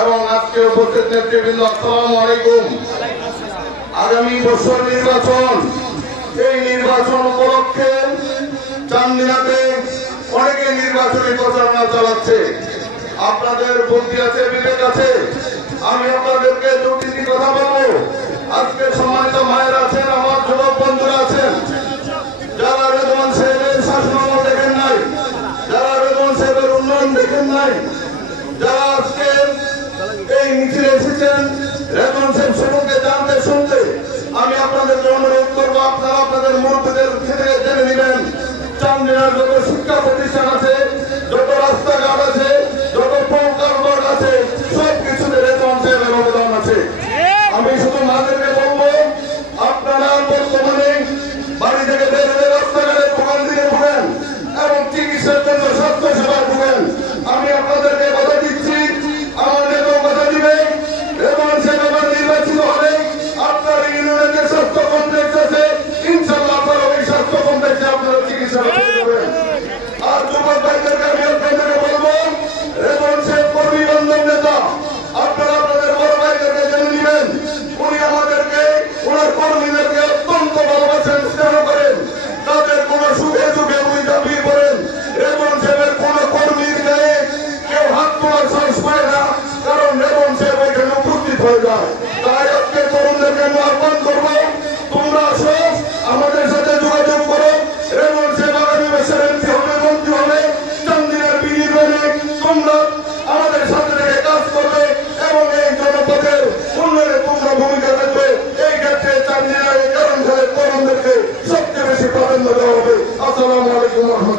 এবং আজকে উপস্থিত নেতৃবৃন্দ, আসসালামু আলাইকুম। আগামী বছর নির্বাচন, এই নির্বাচন উপলক্ষে চান্দিনাতে অনেকে নির্বাচনী প্রচারণা চালাচ্ছে। আপনাদের বুদ্ধি আছে, বিবেক আছে, আমি আপনাদেরকে দুটি কথা বলবো। আজকে সম্মানিত মায়েরা আছেন, আমার যুবক বন্ধুরা আছেন, যারা রেদওয়ান সাহেবের শাসনামল দেখেন নাই, যারা রেদওয়ান সাহেবের উন্নয়ন দেখেন নাই, যারা আজকে এই মিছিলে এসেছেন রেদওয়ান সাহেব সম্পর্কে জানতে শুনতে, আমি আপনাদেরকে অনুরোধ করবো, আপনারা আপনাদের মুরব্বীদের থেকে জেনে নেবেন চান্দিনার যত শিক্ষা প্রতিষ্ঠান আছে, যত রাস্তাঘাট আছে,